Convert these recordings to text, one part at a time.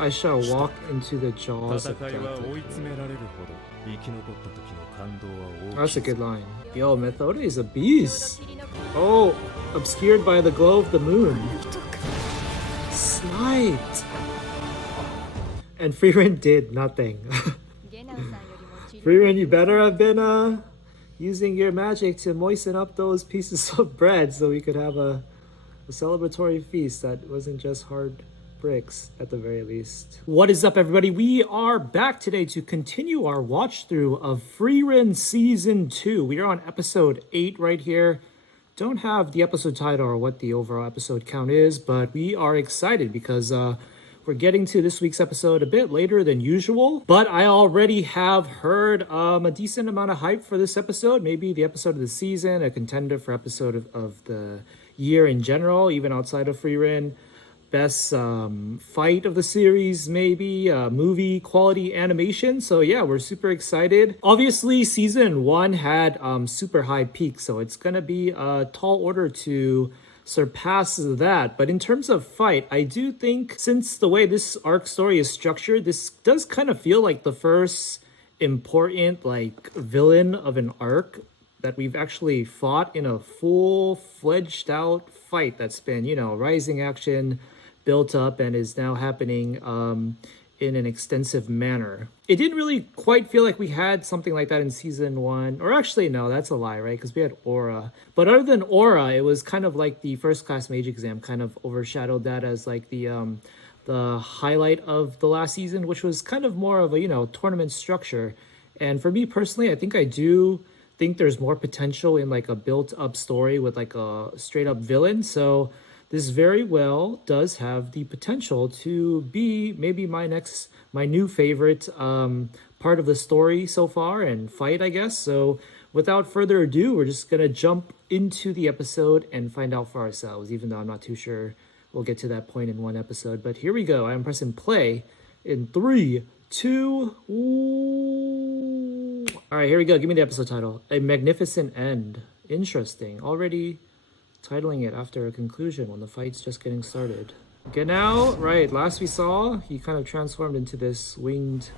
I shall walk into the jaws of death. That's a good line. Yo, Methode is a beast. Oh, obscured by the glow of the moon. Sniped. And Frieren did nothing. Frieren, you better have been using your magic to moisten up those pieces of bread so we could have a celebratory feast that wasn't just hard bricks at the very least. What is up, everybody? We are back today to continue our watch through of Frieren Season 2. We are on episode 8 right here. Don't have the episode title or what the overall episode count is, but we are excited because we're getting to this week's episode a bit later than usual, but I already have heard a decent amount of hype for this episode, maybe the episode of the season, a contender for episode of the year in general, even outside of Frieren. Best fight of the series, maybe movie quality animation. So yeah, we're super excited. Obviously, season 1 had super high peaks, so it's gonna be a tall order to surpass that. But in terms of fight, I do think since the way this arc story is structured, this does kind of feel like the first important like villain of an arc that we've actually fought in a full-fledged out fight that's been, you know, rising action built up and is now happening in an extensive manner. It didn't really quite feel like we had something like that in season 1, or actually no, that's a lie, right? Because we had Aura. But other than Aura, it was kind of like the first class mage exam kind of overshadowed that as like the highlight of the last season, which was kind of more of a, you know, tournament structure. And for me personally, I think I do think there's more potential in like a built up story with like a straight up villain. So this very well does have the potential to be maybe my new favorite part of the story so far and fight, I guess. So without further ado, we're just gonna jump into the episode and find out for ourselves, even though I'm not too sure we'll get to that point in one episode. But here we go. I'm pressing play in 3, 2, ooh. All right, here we go. Give me the episode title. A Magnificent End. Interesting. Already titling it after a conclusion when the fight's just getting started. Genau, right, last we saw, he kind of transformed into this winged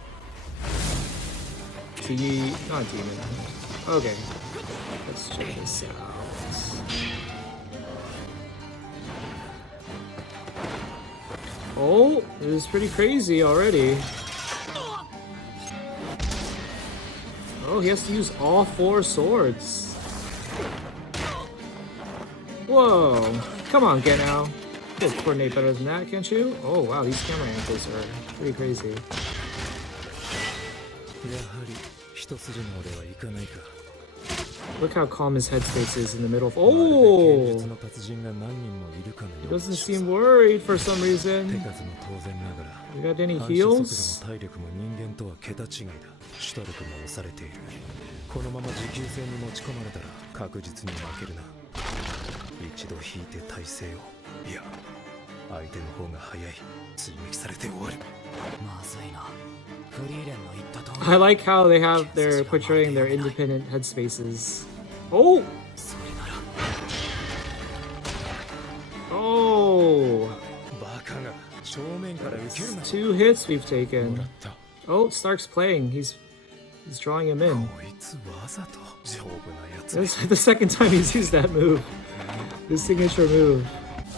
not demon. Okay, let's check this out. Oh, this is pretty crazy already. Oh, he has to use all 4 swords. Whoa, come on, get now. You can coordinate better than that, can't you? Oh wow, these camera angles are pretty crazy. Look how calm his headspace is in the middle of— oh! He doesn't seem worried for some reason. You got any heals? I like how they're portraying their independent headspaces. Oh! Oh! 2 hits we've taken. Oh, Stark's playing. He's drawing him in. This is the second time he's used that move. His signature move.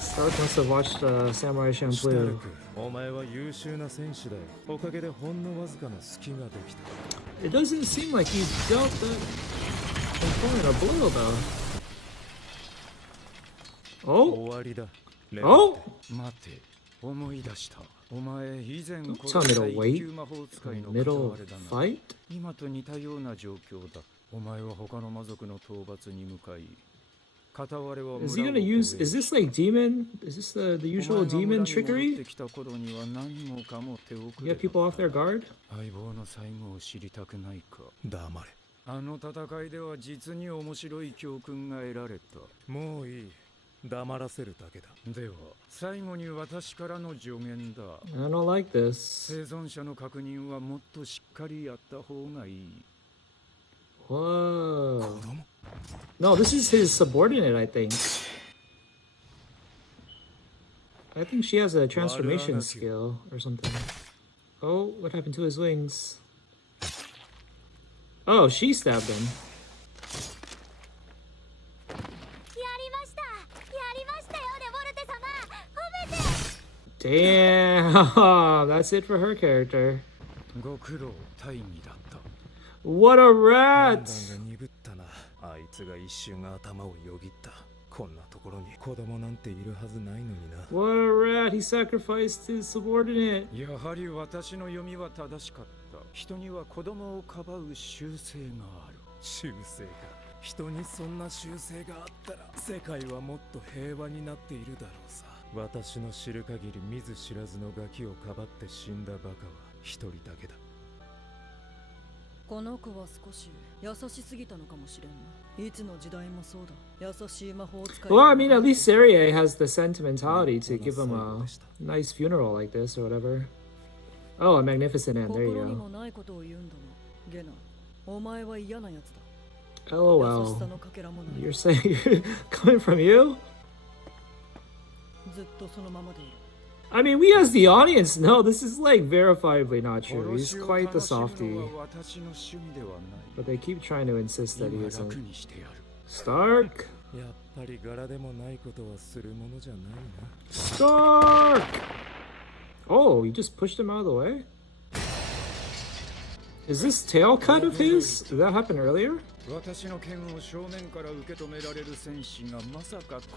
Stark must have watched Samurai Champloo. It doesn't seem like he dealt that component a blow though. Oh! Oh! Don't tell me to wait in the middle of the fight? Is he gonna use— is this like demon? Is this the usual demon trickery? Get people off their guard? I don't like this. Whoa. No, this is his subordinate, I think. I think she has a transformation skill or something. Oh, what happened to his wings? Oh, she stabbed him. Damn, that's it for her character. What a rat! What a rat, he sacrificed his subordinate. 人にそんな習性があったら世界はもっと平和になっているだろうさ。私の知る限り見ず知らずのガキをかばって死んだバカは一人だけだ。この子は少し優しすぎたのかもしれんな。いつの時代もそうだ。優しい魔法使い。Well, I mean, at least Serie has the sentimentality to give him a nice funeral like this or whatever. Oh, a magnificent end. There you go. LOL. You're saying coming from you? I mean, we as the audience know this is like verifiably not true. He's quite the softie. But they keep trying to insist that he isn't. Stark! Stark! Oh, you just pushed him out of the way? Is this tail cut of his? Did that happen earlier?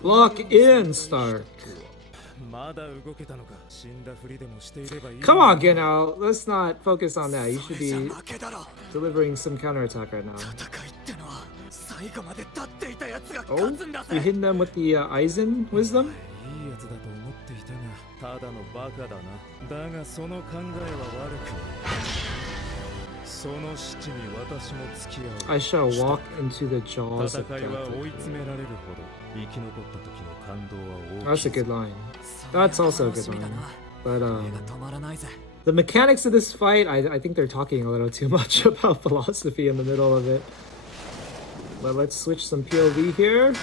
Lock in, Stark. Come on, Genau. Let's not focus on that. You should be delivering some counterattack right now. Oh, you hitting them with the Eisen wisdom? I shall walk into the jaws of death. That's a good line. That's also a good line. But the mechanics of this fight, I think they're talking a little too much about philosophy in the middle of it. But let's switch some POV here.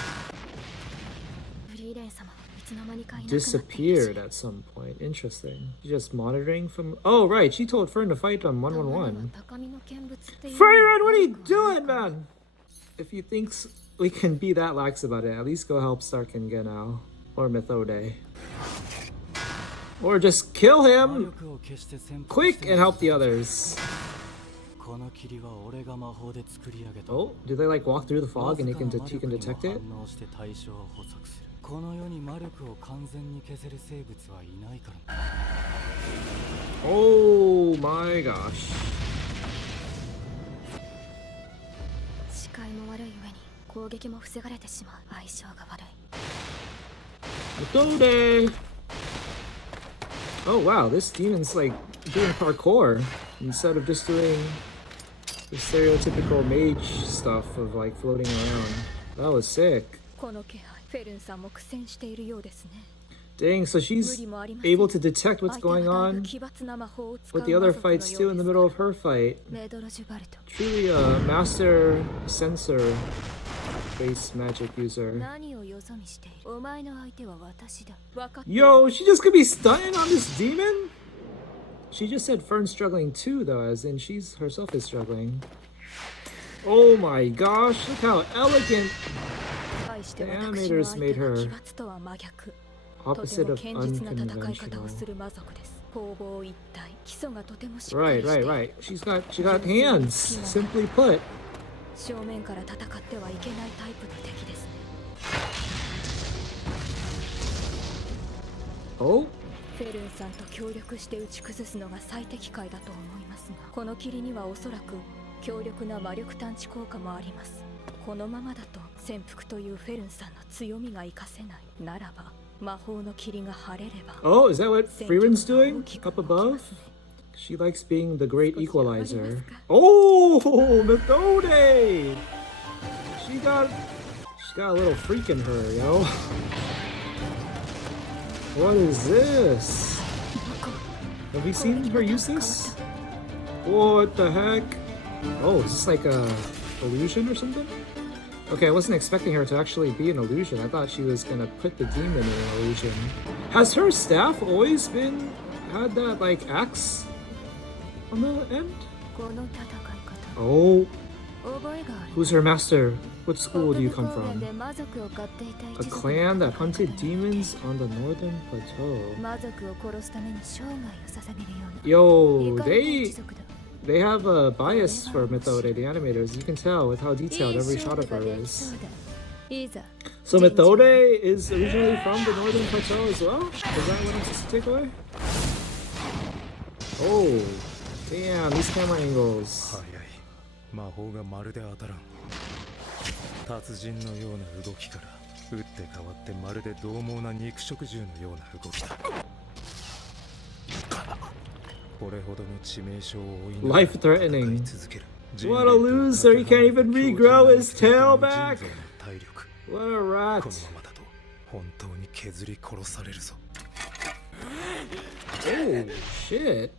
Disappeared at some point. Interesting. Just monitoring from... Oh, right. She told Fern to fight on 111. Frieren, what are you doing, man? If you think we can be that lax about it, at least go help Stark and Genau. Or Methode. Or just kill him quick and help the others. Oh, do they like walk through the fog and he can detect it? Oh my gosh. Methode! Oh wow, this demon's like doing parkour instead of just doing the stereotypical mage stuff of like floating around. That was sick. Dang, so she's able to detect what's going on with the other fights too in the middle of her fight. Truly a master sensor based magic user. Yo, she just could be stunning on this demon? She just said Fern's struggling too though, as in she's herself is struggling. Oh my gosh, look how elegant the animators made her. Opposite of unconventional. Right. She got hands, simply put. Oh? Oh, is that what Frieren's doing up above? She likes being the great equalizer. Oh, Methode! She got a little freak in her, yo. What is this? Have we seen her use this? What the heck? Oh, is this like a illusion or something? Okay, I wasn't expecting her to actually be an illusion. I thought she was gonna put the demon in an illusion. Has her staff always had that like axe on the end? Oh, who's her master? What school do you come from? A clan that hunted demons on the northern plateau. Yo, they have a bias for Methode, the animators. You can tell with how detailed every shot of her is. So Methode is originally from the northern plateau as well? Is that what I'm supposed to take away? Oh, damn, these camera angles. 魔法がまるで当たらん。達人のような動きから打って変わってまるで獰猛な肉食獣のような動きだ。これほどの致命傷を負いながら Life threatening. 続ける。 What a loser, he can't even regrow his tail back. What a rat. このままだと本当に削り殺されるぞ。 Oh shit.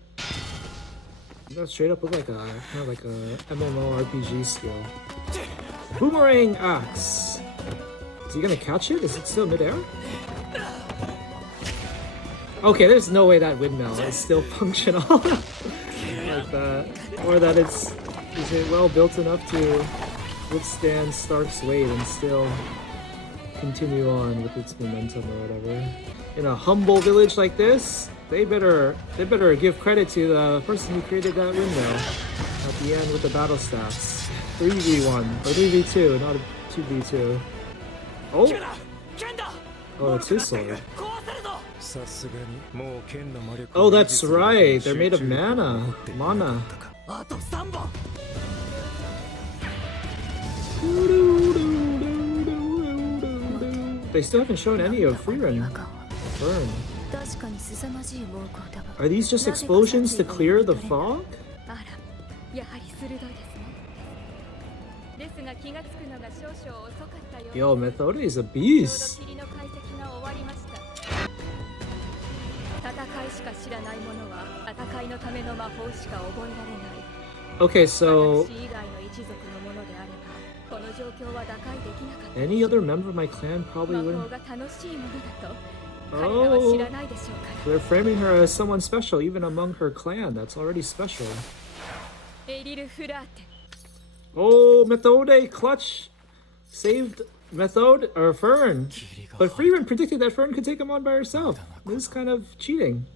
That straight up look like a kind of like a MMORPG skill. Boomerang axe. Is he gonna catch it? Is it still midair? Okay, there's no way that windmill is still functional like that, or that is it well built enough to withstand Stark's weight and still continue on with its momentum or whatever. In a humble village like this, they better give credit to the person who created that windmill at the end with the battle stats. 3v1 or 3v2, not a 2v2. Oh! Oh, it's his sword. Oh, that's right. They're made of mana. They still haven't shown any of Frieren. Fern. Are these just explosions to clear the fog? Yo, Methode is a beast. Okay, so any other member of my clan probably wouldn't. Oh, they're framing her as someone special even among her clan. That's already special. Oh, Methode clutch saved Methode or Fern, but Frieren predicted that Fern could take him on by herself. This is kind of cheating.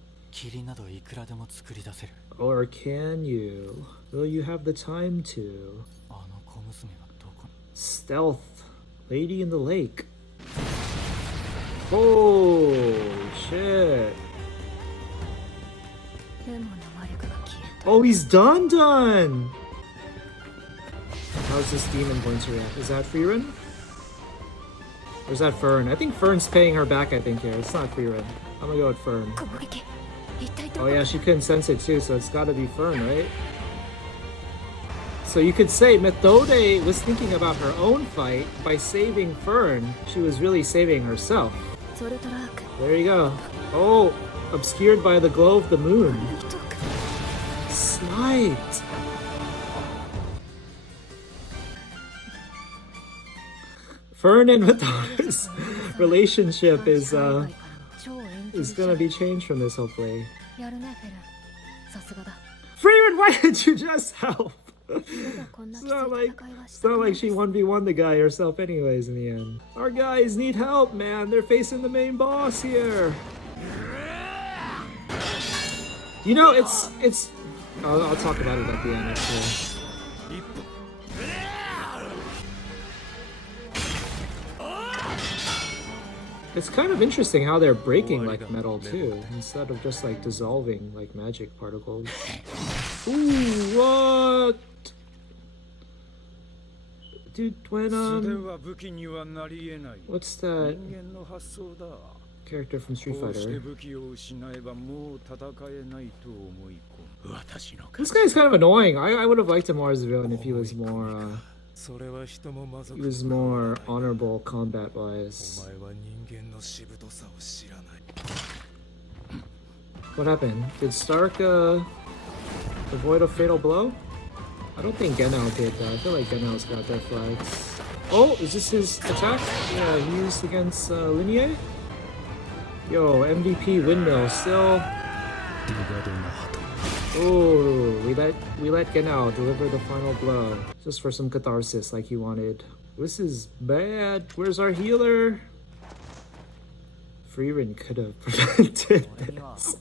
Or can you? Will you have the time to? Stealth, lady in the lake. Oh shit. Oh, he's done. How's this demon going to react? Is that Frieren? Or is that Fern? I think Fern's paying her back, I think, here. It's not Frieren. I'm gonna go with Fern. Oh yeah, she couldn't sense it too, so it's gotta be Fern, right? So you could say Methode was thinking about her own fight by saving Fern. She was really saving herself. There you go. Oh, obscured by the glow of the moon. Sniped. Fern and Methode's relationship is gonna be changed from this, hopefully. Frieren, why did you just help? It's not like she 1v1 the guy herself anyways in the end. Our guys need help, man. They're facing the main boss here. You know, it's I'll talk about it at the end, actually. It's kind of interesting how they're breaking like metal too, instead of just like dissolving like magic particles. Ooh, what? Dude, when what's that character from Street Fighter? This guy's kind of annoying. I would have liked him more as a villain if he was more honorable combat wise. What happened? Did Stark avoid a fatal blow? I don't think Genau did though. I feel like Genau's got their flags. Oh, is this his attack? Yeah, he used against Linear? Yo, MVP windmill still. Oh, we let Genau deliver the final blow. Just for some catharsis like he wanted. This is bad. Where's our healer? Frieren could have prevented this.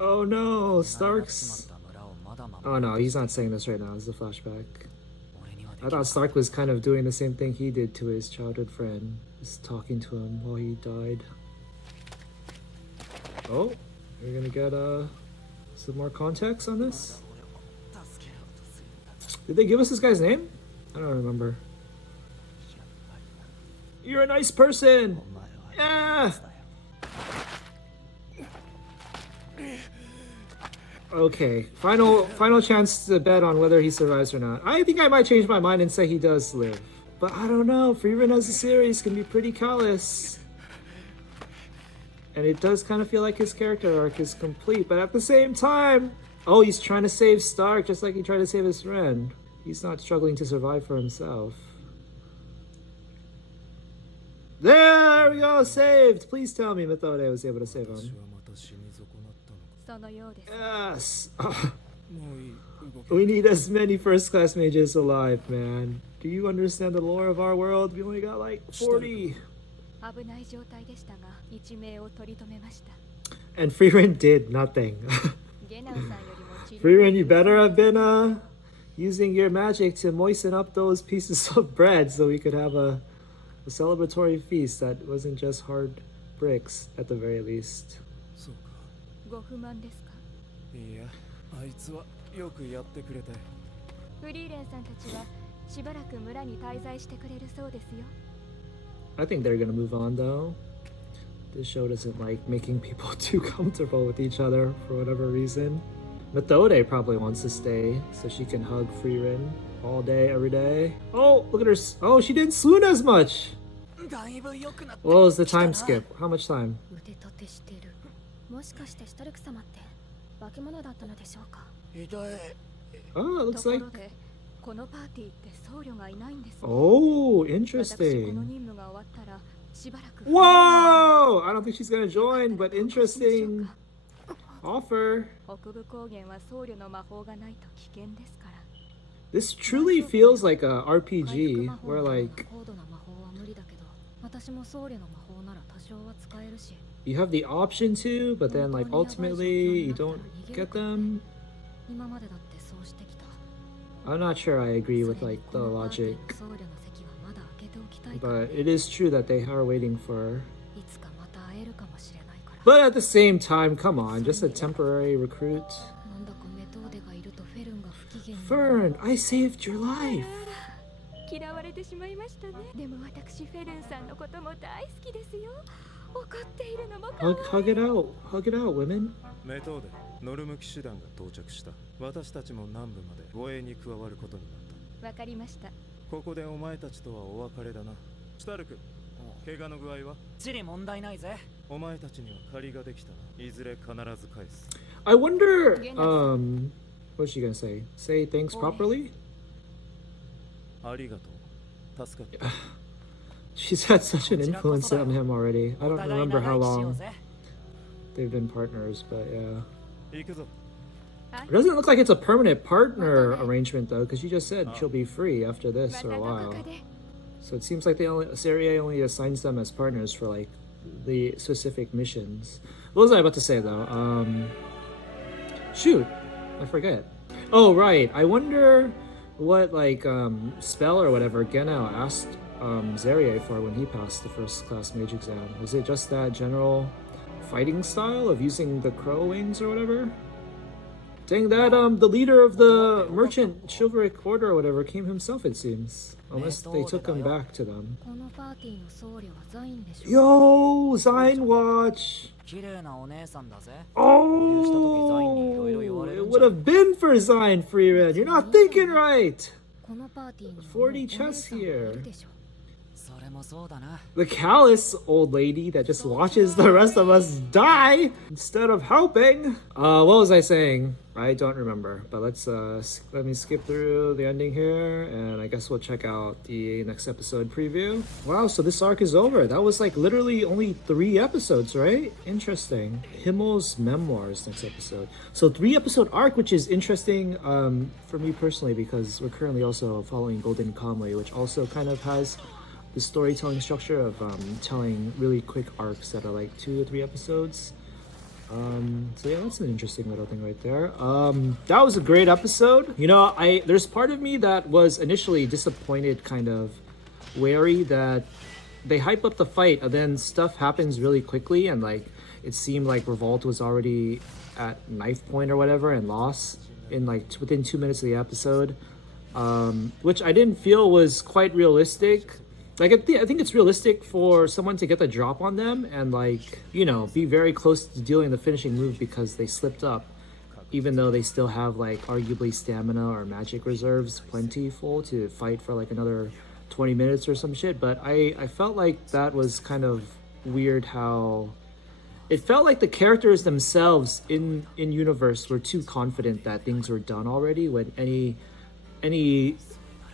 Oh no, Stark's... Oh no, he's not saying this right now. It's a flashback. I thought Stark was kind of doing the same thing he did to his childhood friend. Just talking to him while he died. Oh, we're gonna get some more context on this. Did they give us this guy's name? I don't remember. You're a nice person! Yeah! Okay, final chance to bet on whether he survives or not. I think I might change my mind and say he does live. But I don't know, Frieren as a series can be pretty callous. And it does kind of feel like his character arc is complete, but at the same time... Oh, he's trying to save Stark just like he tried to save his friend. He's not struggling to survive for himself. There we go, saved! Please tell me Methode was able to save him. Yes! We need as many first-class mages alive, man. Do you understand the lore of our world? We only got like 40. And Frieren did nothing. Frieren, you better have been using your magic to moisten up those pieces of bread so we could have a celebratory feast that wasn't just hard bricks at the very least. いや、あいつはよくやってくれたよ。フリーレンさんたちはしばらく村に滞在してくれるそうですよ。I think they're gonna move on though. This show doesn't like making people too comfortable with each other for whatever reason. Methode probably wants to stay so she can hug Frieren all day, every day. Oh, look at her. Oh, she didn't swoon as much. What was the time skip? How much time? Oh, it looks like... Oh, interesting. Whoa! I don't think she's gonna join, but interesting offer. This truly feels like a RPG where like you have the option to, but then like ultimately you don't get them. I'm not sure I agree with like the logic, but it is true that they are waiting for. But at the same time, come on, just a temporary recruit. Fern, I saved your life. Hug it out, women. メトーデ、ノルム騎士団が到着した。私たちも南部まで護衛に加わることになった。わかりました。ここでお前たちとはお別れだな。シュタルク、怪我の具合は？チリ問題ないぜ。お前たちには借りができたな。いずれ必ず返す。I wonder, what's she gonna say? Say thanks properly? ありがとう。助かった。She's had such an influence on him already. I don't remember how long they've been partners, but yeah. It doesn't look like it's a permanent partner arrangement though, because she just said she'll be free after this for a while. So it seems like Serie only assigns them as partners for like the specific missions. What was I about to say though? Shoot, I forget. Oh right, I wonder what like spell or whatever Genau asked Zerie for when he passed the first class mage exam. Was it just that general fighting style of using the crow wings or whatever? Dang, that the leader of the merchant chivalric order or whatever came himself, it seems. Unless they took him back to them. Yo, Zine watch! Oh, it would have been for Zine, Frieren. You're not thinking right. 40 chests here. The callous old lady that just watches the rest of us die instead of helping. What was I saying? I don't remember, but let's let me skip through the ending here, and I guess we'll check out the next episode preview. Wow, so this arc is over. That was like literally only 3 episodes, right? Interesting. Himmel's Memoirs next episode. So 3-episode arc, which is interesting for me personally because we're currently also following Golden Kamuy, which also kind of has the storytelling structure of telling really quick arcs that are like 2 or 3 episodes. So yeah, that's an interesting little thing right there. That was a great episode. You know, there's part of me that was initially disappointed, kind of wary that they hype up the fight and then stuff happens really quickly, and like it seemed like Revolt was already at knife point or whatever and lost in like within 2 minutes of the episode, which I didn't feel was quite realistic. Like I think it's realistic for someone to get the drop on them and like, you know, be very close to dealing the finishing move because they slipped up, even though they still have like arguably stamina or magic reserves plentiful to fight for like another 20 minutes or some shit. But I felt like that was kind of weird how it felt like the characters themselves in universe were too confident that things were done already when any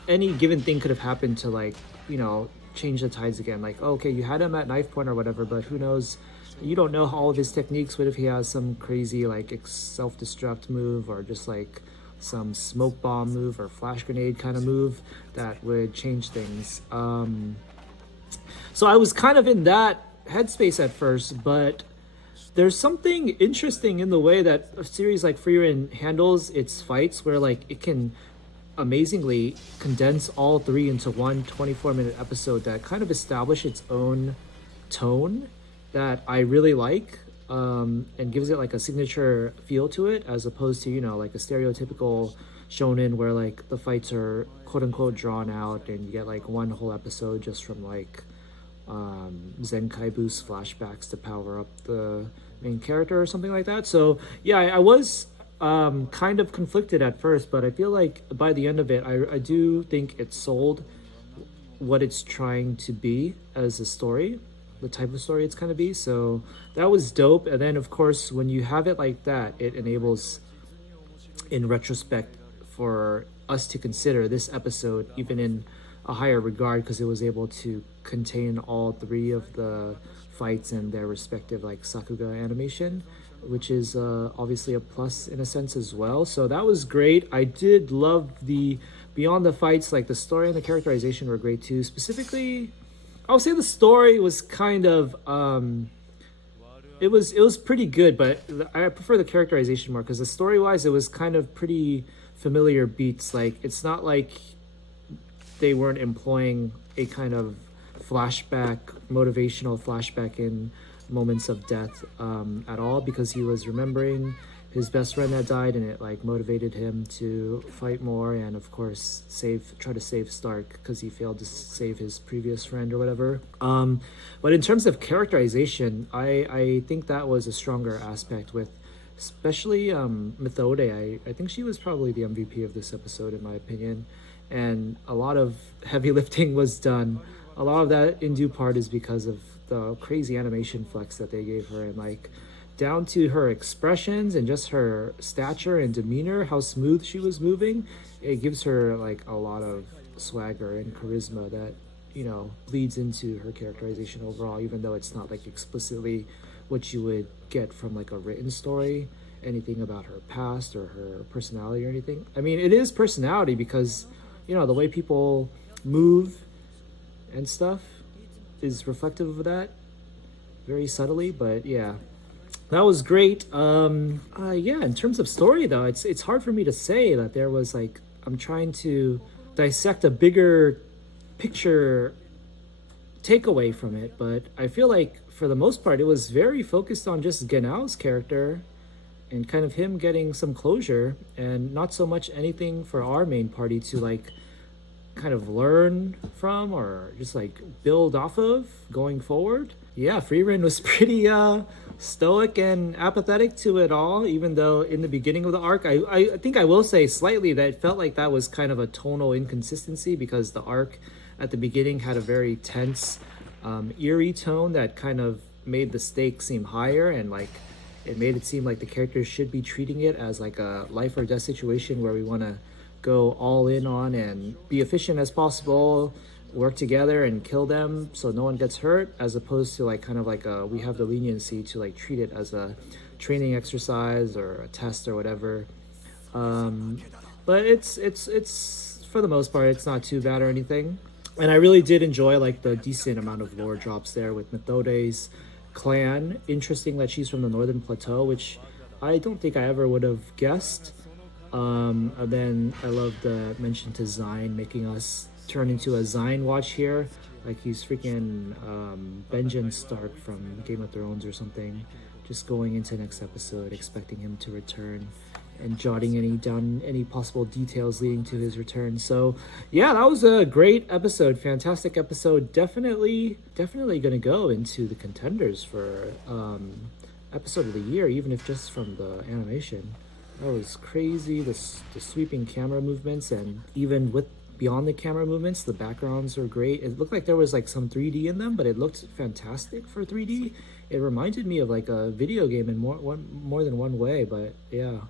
given thing could have happened to, like, you know, change the tides again. Like, okay, you had him at knife point or whatever, but who knows, you don't know all of his techniques. What if he has some crazy like self-destruct move or just like some smoke bomb move or flash grenade kind of move that would change things. So I was kind of in that headspace at first, but there's something interesting in the way that a series like Frieren handles its fights, where like it can amazingly condense all 3 into one 24-minute episode that kind of establish its own tone that I really like, and gives it like a signature feel to it, as opposed to, you know, like a stereotypical shonen where like the fights are quote unquote drawn out and you get like one whole episode just from like Zenkai boost flashbacks to power up the main character or something like that. So yeah, I was kind of conflicted at first, but I feel like by the end of it, I do think it sold what it's trying to be as a story, the type of story it's going to be. So that was dope. And then of course, when you have it like that, it enables, in retrospect, for us to consider this episode even in a higher regard, because it was able to contain all 3 of the fights and their respective like Sakuga animation, which is obviously a plus in a sense as well. So that was great. I did love the beyond the fights, like the story and the characterization were great too. Specifically, I would say the story was kind of it was pretty good, but I prefer the characterization more, because the story wise it was kind of pretty familiar beats. Like it's not like they weren't employing a kind of flashback, motivational flashback in moments of death at all, because he was remembering his best friend that died, and it like motivated him to fight more, and of course try to save Stark because he failed to save his previous friend or whatever. But in terms of characterization, I think that was a stronger aspect, with especially Methode. I think she was probably the MVP of this episode in my opinion, and a lot of heavy lifting was done. A lot of that in due part is because of the crazy animation flex that they gave her, and like down to her expressions and just her stature and demeanor, how smooth she was moving. It gives her like a lot of swagger and charisma that, you know, bleeds into her characterization overall, even though it's not like explicitly what you would get from like a written story, anything about her past or her personality or anything. I mean, it is personality because, you know, the way people move and stuff is reflective of that very subtly. But yeah, that was great. Yeah, in terms of story though, it's hard for me to say that there was like, I'm trying to dissect a bigger picture takeaway from it, but I feel like for the most part it was very focused on just Genao's character and kind of him getting some closure, and not so much anything for our main party to like kind of learn from or just like build off of going forward. Yeah, Frieren was pretty stoic and apathetic to it all, even though in the beginning of the arc, I think I will say slightly that it felt like that was kind of a tonal inconsistency, because the arc at the beginning had a very tense, eerie tone that kind of made the stakes seem higher, and like It made it seem like the characters should be treating it as like a life or death situation where we want to go all in on and be efficient as possible, work together and kill them so no one gets hurt, as opposed to like kind of like we have the leniency to like treat it as a training exercise or a test or whatever. But it's for the most part it's not too bad or anything. And I really did enjoy like the decent amount of lore drops there with Methode's clan. Interesting that she's from the Northern Plateau, which I don't think I ever would have guessed. And then I love the mention to Zine, making us turn into a Zine watch here, like he's freaking Benjen Stark from Game of Thrones or something, just going into next episode expecting him to return and jotting down any possible details leading to his return. So yeah, that was a great episode, fantastic episode. Definitely gonna go into the contenders for episode of the year, even if just from the animation. That was crazy, the sweeping camera movements, and even with beyond the camera movements, the backgrounds were great. It looked like there was like some 3D in them, but it looked fantastic for 3D. It reminded me of like a video game in more than one way, but yeah,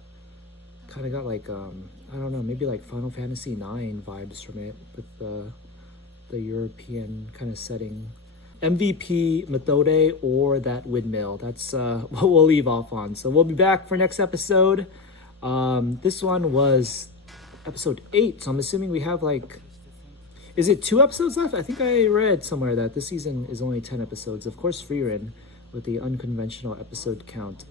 kind of got like I don't know, maybe like Final Fantasy IX vibes from it with the European kind of setting. MVP, Methode, or that windmill. That's what we'll leave off on. So we'll be back for next episode. This one was episode 8, so I'm assuming we have like, is it 2 episodes left? I think I read somewhere that this season is only 10 episodes. Of course, Frieren with the unconventional episode count.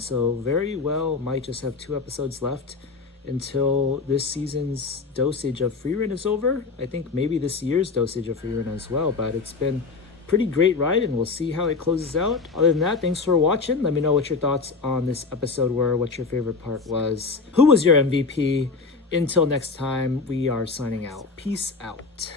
So very well might just have 2 episodes left until this season's dosage of Frieren is over. I think maybe this year's dosage of Frieren as well, but it's been pretty great ride, and we'll see how it closes out. Other than that, thanks for watching. Let me know what your thoughts on this episode were, what your favorite part was, who was your MVP. Until next time, we are signing out. Peace out.